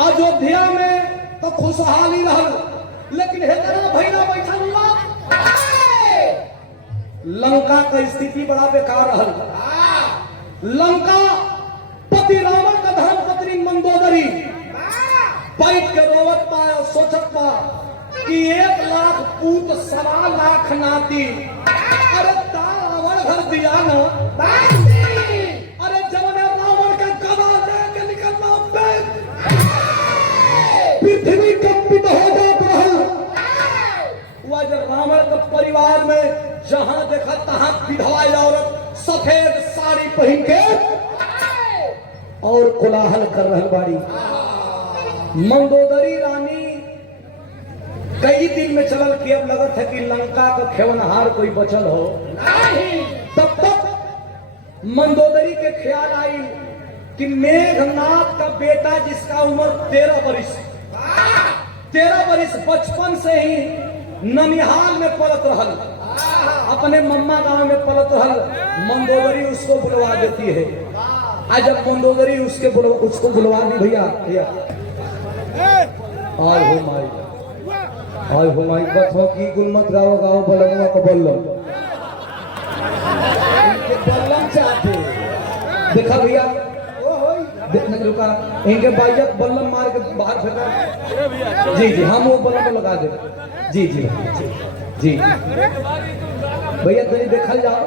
अयोध्या में तो खुशहाली रहल, लेकिन हेतना भैया बैठल लंका का स्थिति बड़ा बेकार रहल। लंका पति रावण का धर्म पत्नी मंदोदरी बैठ के रोवत पा और सोचत पा कि 1 लाख पूत 1.25 लाख नाती। अरे रावण घर दिया ना, अरे जब रावण का गदा लेके निकलना पृथ्वी कंपित हो जात रहल। वह जब रावण के परिवार में जहां देखा तहां विधवा औरत सफेद साड़ी पहन के और कोलाहल कर रहल बाड़ी। मंदोदरी रानी कई दिन में चलल के अब लगत है कि लंका का खेवनहार कोई बचल हो नहीं। तब तक मंदोदरी के ख्याल आई कि मेघनाथ का बेटा जिसका उम्र 13 वर्ष बचपन से ही ननिहाल में पलत रहल, अपने मम्मा गांव में पलत रहल। मंदोदरी उसको बुलवा देती है। आज जब मंदोदरी उसको बुलवा दी, भैया आय हो माई बथो की गुलमत गाओ गाओ बलमुआ को बल्लम चाहते देखा भैया, देखने रुका इनके बाइजत बल्लम मार के बाहर फेंका। जी जी हम वो बल्लम लगा दे। जी जी जी भैया तनी देखल जाओ।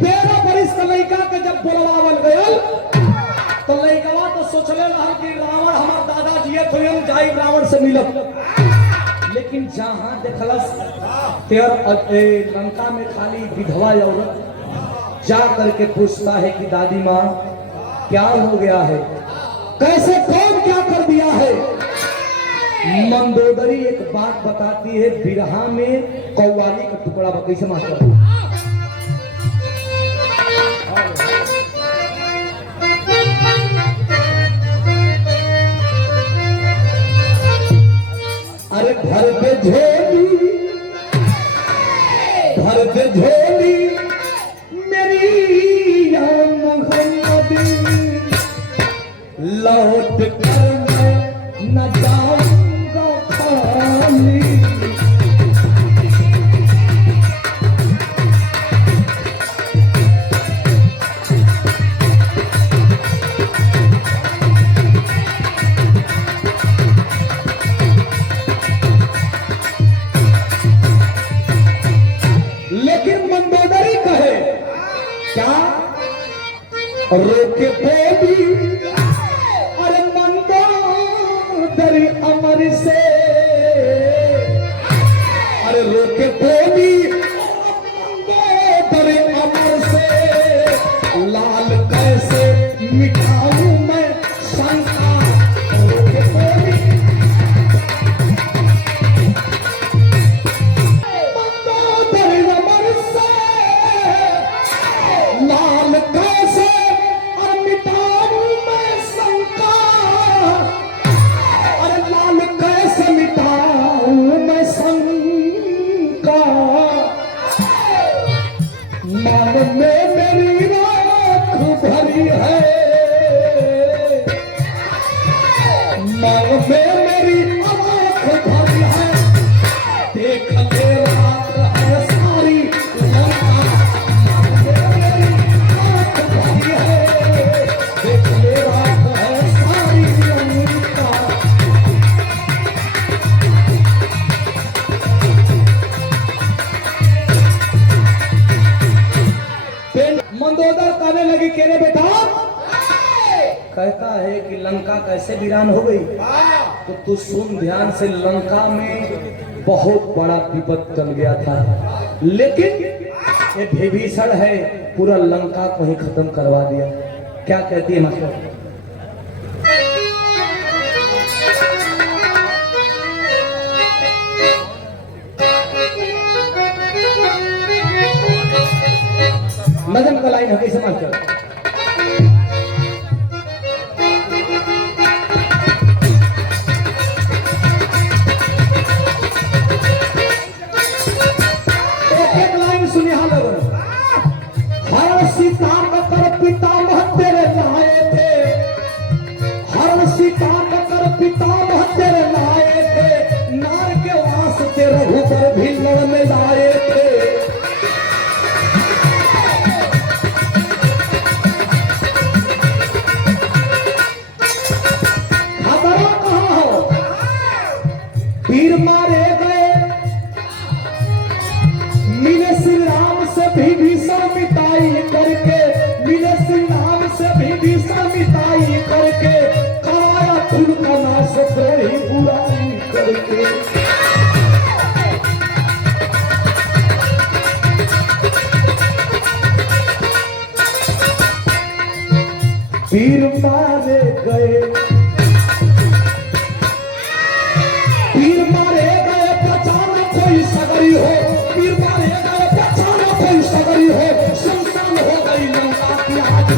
13 बरिस का लड़का के जब बुलवावल गयल तो लड़कवा तो सोचले रहा कि रावण हमार दादाजी तो हम जाई रावण से मिलब। लेकिन जहां देखलस लंका में खाली विधवा औरत जा करके पूछता है कि दादी माँ क्या हो गया है, कैसे कौन क्या कर दिया है। मंदोदरी एक बात बताती है, बिरहा में कौवाली का टुकड़ा कैसे मास्टर। अरे घर पे झोली मेरी मोहम्मद लौट कर मैं न जाऊंगा खाली। लेकिन मंदोदरी कहे क्या रोके बोली, अरे मंदोदरी अमर से, अरे रोके बोली मंदोदरी अमर से, लाल कैसे मिटाऊं मैं शंका। रोके बोली लाल कैसे और मिटाऊं मैं शंका, अरे लाल कैसे मिटाऊं मैं शंका। मन में मेरी राख भरी है, मन में मेरी आँख भरी है, देख ले रात है सारी लंका। मंदोदर कहने लगी के रे बेटा, कहता है कि लंका कैसे वीरान हो गई। तो तू सुन ध्यान से, लंका में बहुत बड़ा विपद चल गया था, लेकिन ये विभीषण है पूरा लंका को ही खत्म करवा दिया। क्या कहती है मास्टर। नजम का लाइन है कैसे मास्टर। एक लाइन सुनिए लगन। हर सीता का पितामह तेरे लाए थे, के पीर मारे गए, पीर मारे गए बचाना कोई सगरी हो, पीर मारे गए बचाना कोई सगरी हो, शमशान हो गई लंका की आग।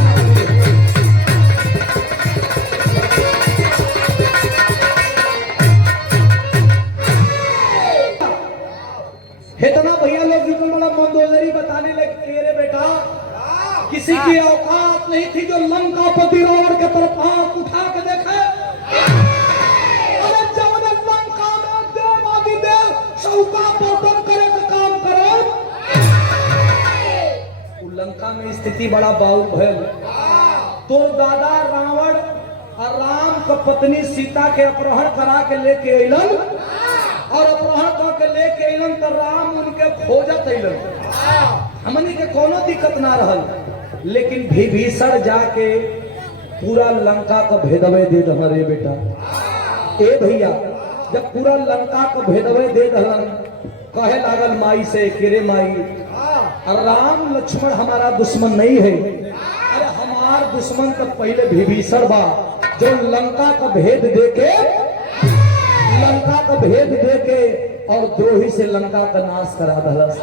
इतना भैया लोग जितना बड़ा मंदोदरी बताने लगे तेरे बेटा किसी की औकात नहीं थी जो लंकापति रावण के तरफ आंख उठा के देखे। अरे जब लंका में देव आदि देव चौका बर्तन करे का काम करो, लंका में स्थिति बड़ा बाउल भयल। तो दादा रावण और राम का पत्नी सीता के अपहरण करा के लेके अलन और अपहरण करके लेके अलन तो राम उनके खोजत अलन, हमनी के कोनो दिक्कत ना रहल। लेकिन विभीषण जाके पूरा लंका का भेदवे दे दहरे बेटा। ए भैया जब पूरा लंका का भेदवे दे दहन कहे लागल माई से केरे माई राम लक्ष्मण हमारा दुश्मन नहीं है, अरे हमार दुश्मन तो पहले विभीषण बा जो लंका का भेद देके और द्रोही से लंका का नाश करा दहलस।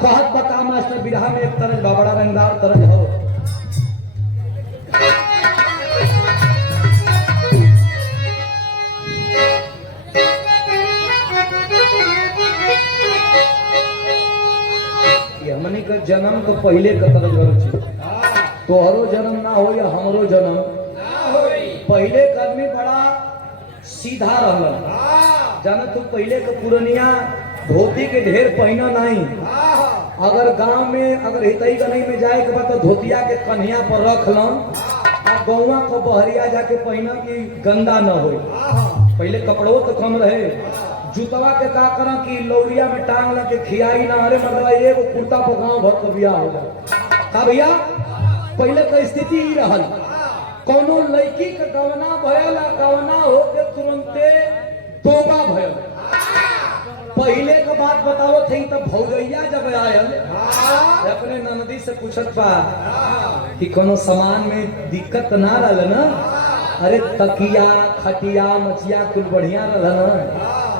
कहत बता मास्टर बिरहा में एक तरज बड़ा रंगदार तरज हो। हमनी का जन्म तो पहले का तरज हो, तोहरो जन्म ना हो या हमरो जन्म पहले का आदमी बड़ा सीधा रहल। जाना तू पहले का पुरनिया धोती के ढेर पहना नहीं, अगर गांव में अगर हितई गनई में जाए के बाद तो धोतिया के कन्हिया पर रख लन और गौवा को बहरिया जाके पहना कि गंदा न हो। पहले कपड़ों तो कम रहे, जूतवा के का करा कि लौरिया में टांग ला के खियाई ना, अरे मतलब एगो कुर्ता पर गाँव भर को बियाह हो जाए का भैया। पहले का स्थिति ही रहल, कोनो लड़की के गवना भयल गवना हो के तुरंते तोबा भयल। पहले का बात बताओ थी तब भौजैया जब आयल अपने ननदी से पूछत बा कि कोनो सामान में दिक्कत ना रहल ना, अरे तकिया खटिया मचिया कुल बढ़िया रहल ना,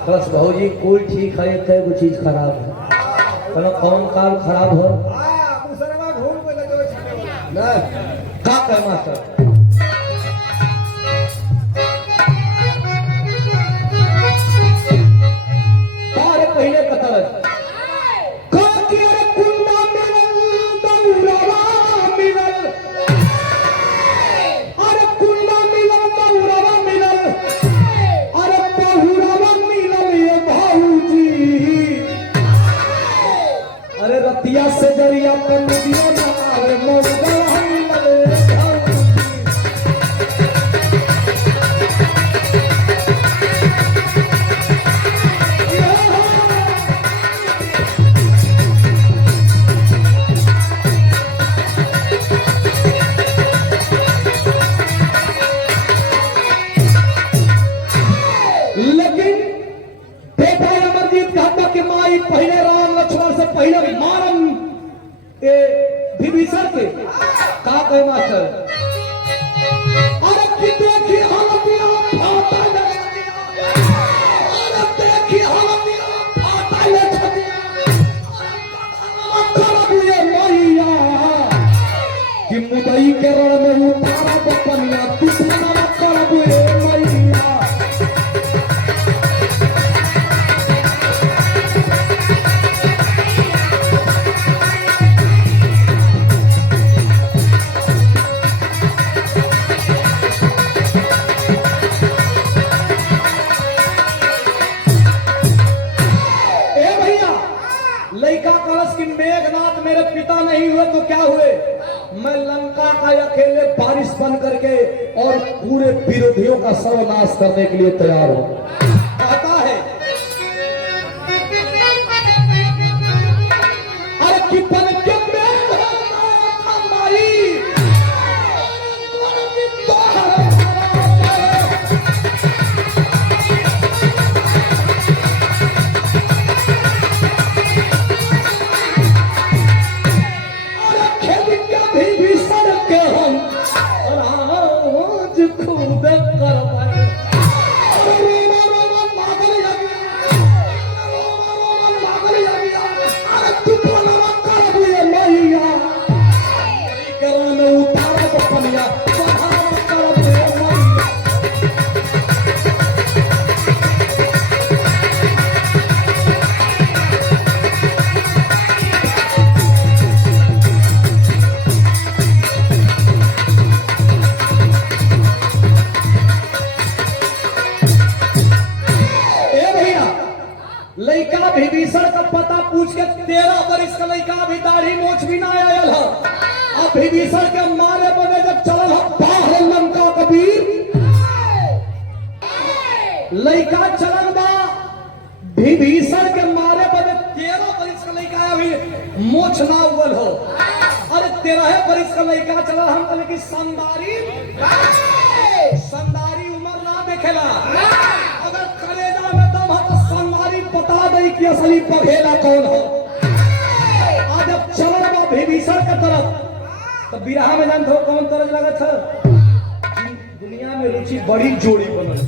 बस भौजी कुल ठीक है, एगो चीज खराब है। कोनो कौन काम खराब हो का कह मास्टर पहले कतर कुंडा मिलल दौड़वा मिलल, अरे कुंडा मिलल दौड़वा मिलल, अरे बहुरवा मिलल ये भाऊजी, अरे रतिया से जरिया पर नदिया ना आवे मौगा मिलल ये भाऊजी। पहले राम लक्ष्मण से पहले मारन विभीषण के का कहे मास्टर, अरे कि देखी हलदिया फाटा ले छतिया, अरे देखी हलदिया फाटा ले छतिया, करबुए मैया कि मुदई के रण में उतारा बपनिया दुश्मना करबुए मैया। मेघनाथ मेरे पिता नहीं हुए तो क्या हुए, मैं लंका का अकेले बारिश बन करके और पूरे विरोधियों का सर्वनाश करने के लिए तैयार हूं। कहता है अरे कि पल के पनिया बढ़ावा करब रे मैया। लड़का विभीषण का पता पूछ के 13 वर्ष का लड़का भी दाढ़ी मोछ भी ना आयल है। अब विभीषण के मारे बने जब चलल है बाहर लंका कबीर लड़का चलन बा विभीषण के मारे बने 13 वर्ष का लड़का अभी मोछ ना उगल हो। अरे 13 वर्ष का लड़का चलल हम कहले कि संदारी उम्र ना देखेला। अगर कलेजा में दम है तो संदारी बता दे कि असली बघेला कौन हो। आज अब चलल बा विभीषण के तरफ तो बिरहा में जान थो कौन तरज लगत है। दुनिया में रुचि बड़ी जोड़ी बनल,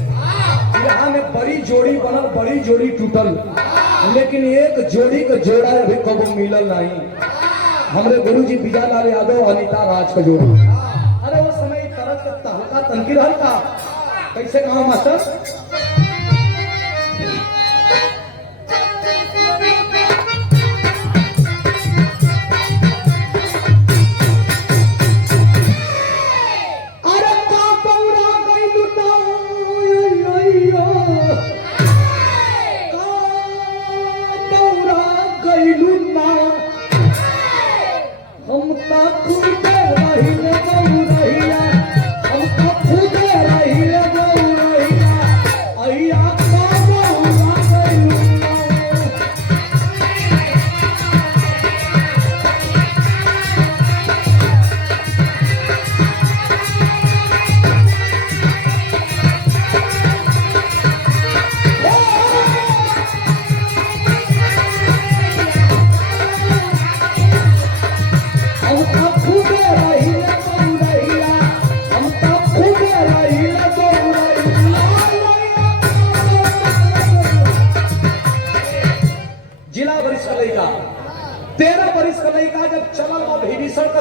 बिरहा में बड़ी जोड़ी बनल, बड़ी जोड़ी टूटल, लेकिन एक जोड़ी का जोड़ा अभी कबो मिलल नहीं। हमरे गुरुजी विजयलाल यादव अनिता राज का जोड़ी। अरे वो समय तरह के तहलका तनकी रहल का कैसे कहा मास्टर।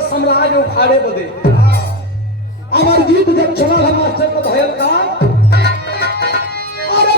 साम्राज्य उखाड़े बदे अमरजीत जब चला है मास्टर का भयल का अरे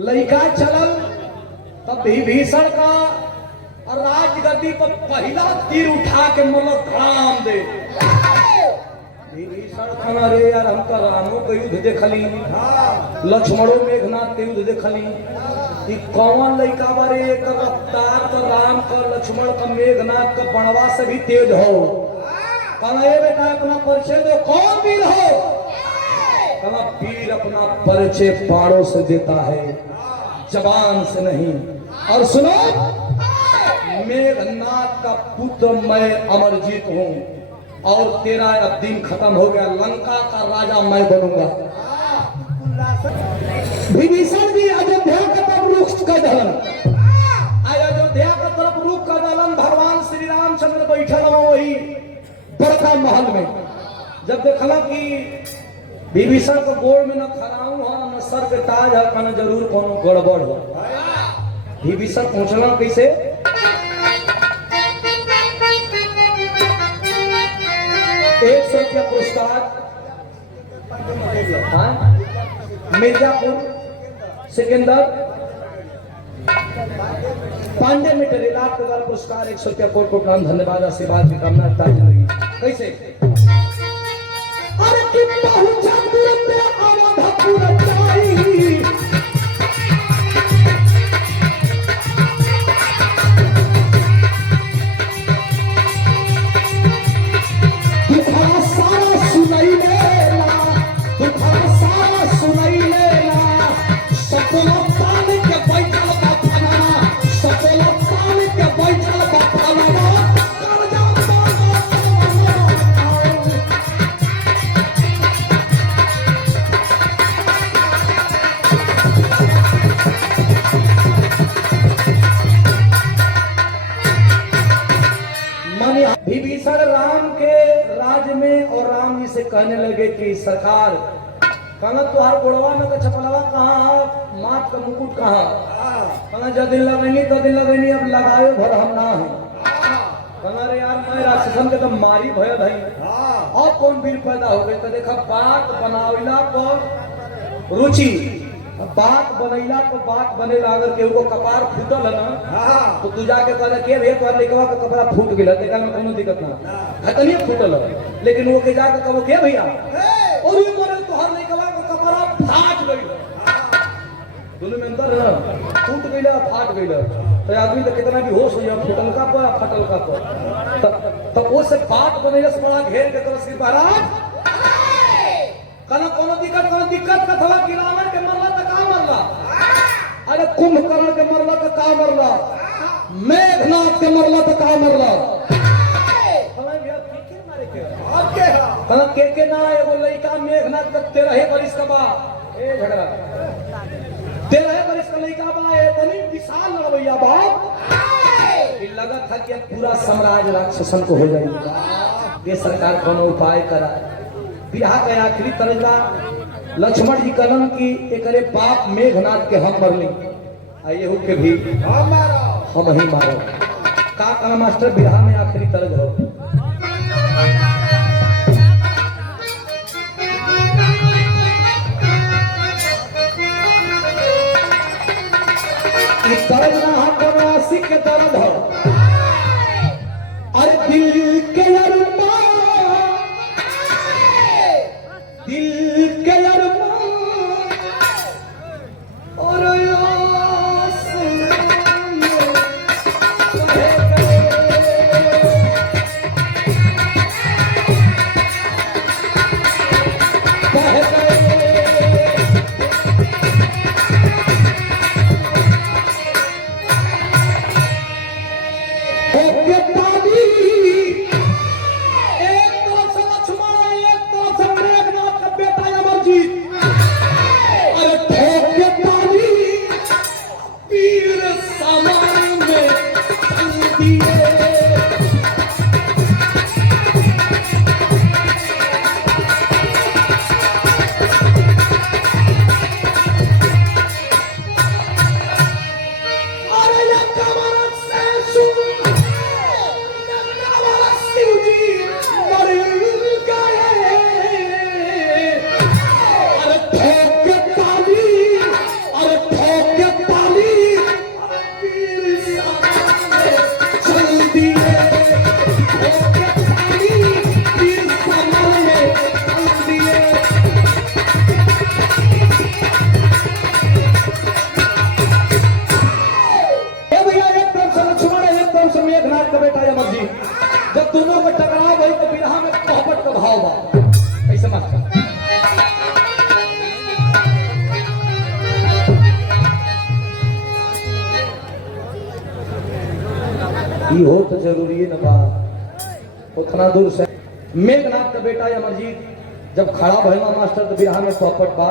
लड़का चलल तब विभीषण का राजगद्दी पर पहला तीर उठा के मतलब धड़ाम दे। विभीषण खाना रे यार हमका रामो के युद्ध देखली, लक्ष्मणों मेघनाथ के युद्ध देखली, कि कौन लड़का बारे एक रफ्तार का राम का लक्ष्मण का मेघनाथ का बनवा से भी तेज हो। कहना ये बेटा अपना परिचय दो, कौन वीर हो? कहना वीर अपना परिचय बाणों से देता है, जबान से नहीं। और सुनो, मेघनाथ का पुत्र मैं अमरजीत हूं और तेरा अब दिन खत्म हो गया, लंका का राजा मैं बनूंगा। विभीषण जी अयोध्या की तरफ रुख कर दलन, अयोध्या की तरफ रुख कर दलन। भगवान श्री रामचंद्र बैठल वही बड़का महल में। जब देखला कि विभीषण को गोड़ में न खराऊ है न सर पे ताज है, कहना जरूर कोनो गड़बड़ हो। विभीषण पहुंचला कैसे? ₹100 पुरस्कार मिर्जापुर सिकंदर पांडे मीटर इलाज के द्वारा पुरस्कार ₹100 कोट कोट नाम धन्यवाद आशीर्वाद की कामना ताज लगी। कैसे? अरे कि पहुंचा तुरंत आवाधपुर जाई कहने लगे कि सरकार कहना तुहार गोड़वा में का चपलवा कहाँ, माथ का मुकुट कहाँ? कहना जब दिन लगेनी तो दिन लगेनी, अब लगाए भर हम ना है। कहना रे यार मैं राक्षसन के तो मारी भय भाई, और कौन वीर पैदा हो गई? तो देखा बात बनावला पर रुचि, बात बनैला पर बात बने अगर केहू को कपार फूटल है ना, तो तू जाके कहला के भैया तोहर लइकवा का कपड़ा फूट गेल, देखा में कोनो दिक्कत ना खतनी फूटल है, लेकिन वो के जाके कहो के भैया और ये मोरे तोहर लइकवा का कपड़ा फाट गइल, दोनों में अंतर है, फूट गइल फाट गइल। तो आदमी तो कितना भी होश हो जाए फुटल का पर फटल का पर, तो वो से बात बनैला से बड़ा घेर के तरस की महाराज कहना कोनो दिक्कत का थवा कि रावण के मरला तो का मरला, अरे कुंभकर्ण के मरला तो का मरला, मेघनाथ के मरला तो का मरला। कहना के ना एगो लइका मेघनाथ का 13 बरिस का बा, ए झगड़ा 13 बरिस का लइका बा, ए तनी विशाल लड़वैया बाप, लगा था कि पूरा साम्राज्य राक्षसन को हो जाएगा। ये सरकार कोनो उपाय करा। बिहार के आखिरी तरजा लक्ष्मण जी कलम की एकरे बाप मेघनाथ के हम मरली, आइए के भी हम ही मारो का कहना मास्टर बिहार में आखिरी तरज हो। तरज ना हम बनवासी के दर्द हो, अरे दिल के अरमान, दिल के अरमान और जब दोनों को टकराव भाई तो बिरहा में मोहब्बत का भाव बा, ऐसे मत कर। ये हो तो जरूरी है ना बा, उतना दूर से मेघनाथ का बेटा अमरजीत जब खड़ा भैया मास्टर तो बिरहा में मोहब्बत बा।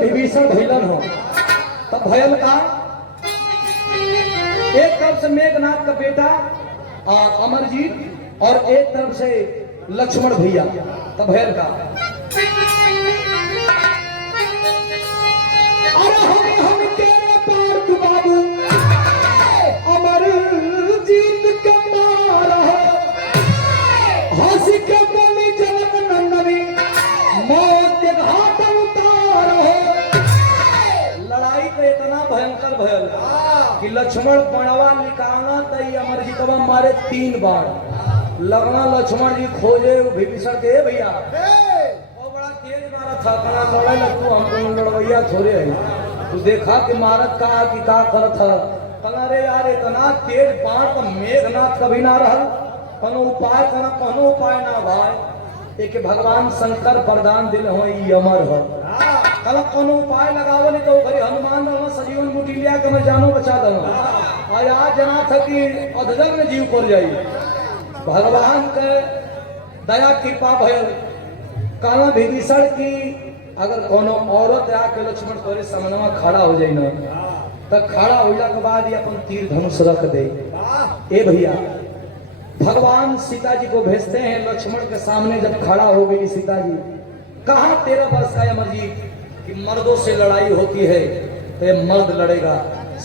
विभीषण भैलन हो तब भयल का एक तरफ से मेघनाथ का बेटा अमरजीत और एक तरफ से लक्ष्मण भैया तब भयल का अरे हम तेरे पार तू बाबू अमरजीत के मार हंस के बोली जनक नंदनी मौत के घाट उतार भयंकर भयल कि लक्ष्मण पड़वा निकालना तई अमरजीतवा मारे 3 बार लगना लक्ष्मण जी खोजे विभीषण के भैया वो बड़ा तेज मारा था कना लड़े लग तू हमको लड़वैया छोड़े है तू देखा कि मारत का करत है। कहना रे यार इतना तेज बाण का मेघनाथ कभी ना रहल, कोनो उपाय करना, कोनो उपाय ना भाई। एक भगवान शंकर वरदान दिल हो अमर हो, कल कोनो उपाय लगावो नहीं तो भाई हनुमान रहना सजीवन मुठी लिया के मैं जानो बचा दूंगा। आज आज जना था कि अधजल में जीव पड़ जाई। भगवान के दया कृपा भयल कहना विभीषण की अगर कोनो औरत आके लक्ष्मण तोरे सामने खड़ा हो जाए ना तो खड़ा होला के बाद ये अपन तीर धनुष रख दे। ए भैया भगवान सीता जी को भेजते हैं लक्ष्मण के सामने। जब खड़ा हो गई सीता जी, कहा 13 वर्ष का अमरजीत कि मर्दों से लड़ाई होती है तो ये मर्द लड़ेगा,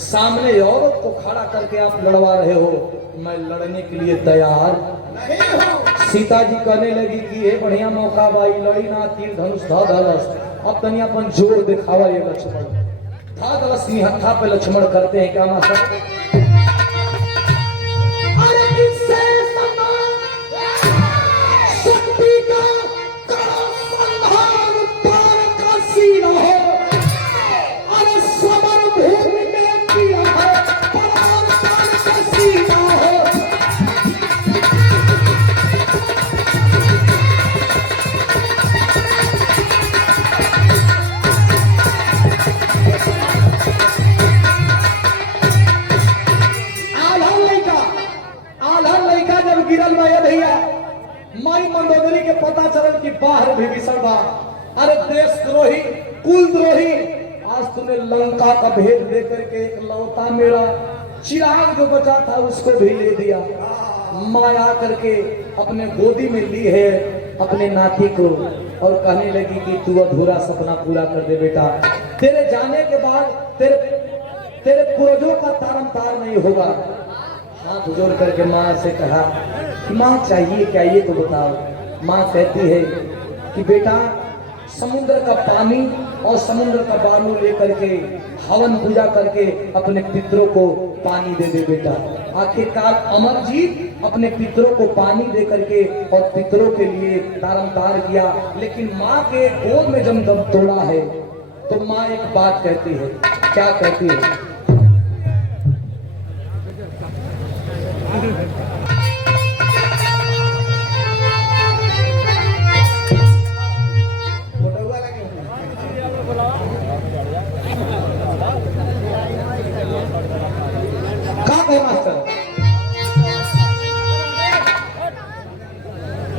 सामने औरत को खड़ा करके आप लड़वा रहे हो, मैं लड़ने के लिए तैयार नहीं हूं। सीता जी कहने लगी कि ये बढ़िया मौका भाई, लड़ी ना तीर धनुष धा धलस, अब तनिया अपन जोर दिखावा। ये लक्ष्मण धा धलस निहत्था पे लक्ष्मण करते हैं क्या मास्टर? मंदोदरी के पता चल कि बाहर विभीषण बा, अरे देशद्रोही कुलद्रोही, आज तूने लंका का भेद लेकर के एक लौता मेरा चिराग जो बचा था उसको भी ले दिया। माया करके अपने गोदी में ली है अपने नाती को और कहने लगी कि तू अधूरा सपना पूरा कर दे बेटा, तेरे जाने के बाद तेरे पूर्वजों का तारमतार नहीं होगा। हाथ जोड़ करके माँ से कहा कि माँ चाहिए क्या ये तो बताओ। माँ कहती है कि बेटा समुद्र का पानी और समुद्र का बालू लेकर के हवन पूजा करके अपने पितरों को पानी दे दे बेटा। आखिरकार अमरजीत अपने पितरों को पानी दे करके और पितरों के लिए तारमतार किया, लेकिन माँ के गोद में जब दम तोड़ा है तो माँ एक बात कहती है। क्या कहती है?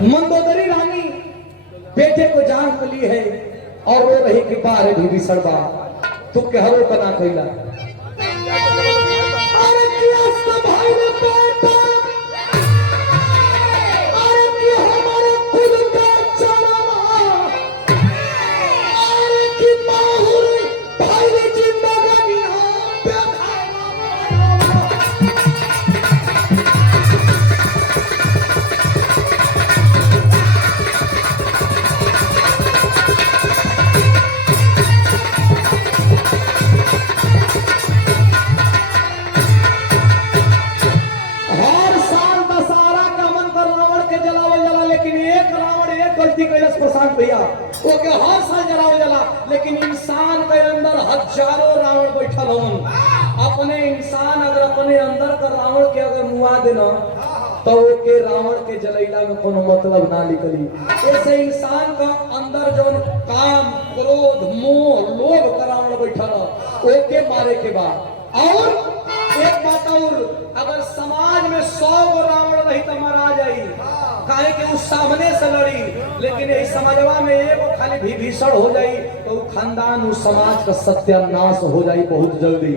मंदोदरी रानी बेटे को जान ली है और रो रही कि बाहर विभीषण बा, तू कहरो बना कैला। प्रशांत भैया वो के हर साल जलाओ जला, लेकिन इंसान के अंदर हजारों रावण बैठल होन। अपने इंसान अगर अपने अंदर का रावण के अगर मुआ देना तो वो के रावण के जलैला में कोनो मतलब ना निकली। ऐसे इंसान का अंदर जो काम क्रोध मोह लोभ का रावण बैठल वो के मारे के बाद। और एक बात और, अगर समाज में 100 रावण रही तो मारा जाई, काहे कि उस सामने से लड़ी, लेकिन इस समाजवा में एगो खाली विभीषण हो जाई तो खानदान उस समाज का सत्यानाश हो जाई बहुत जल्दी।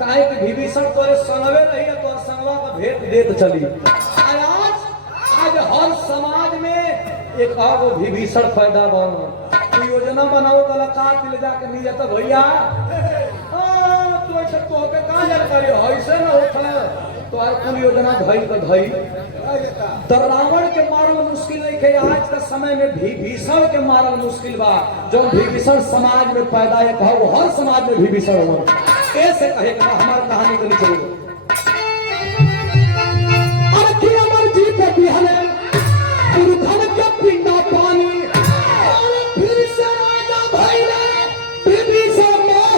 काहे कि विभीषण तोरे संगवे रही तो संगवा का भेद देत चली। आज हर समाज में एक आगो विभीषण पैदा बन। तू योजना बनाओ तला का ले जाके नहीं जाता भैया तो के कहां जानकारी ऐसे ना होता तो आज कुल योजना धई तो धई। तो रावण के मारल मुश्किल नहीं है, आज का समय में विभीषण के मारल मुश्किल बा। जो विभीषण समाज में पैदा है वो हर समाज में विभीषण हो कैसे कहे हमारी कहानी को नहीं चलेगी। पिंडा पानी फिर से राजा भैले विभीषण मोह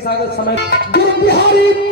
सागर समय गुरु बिहारी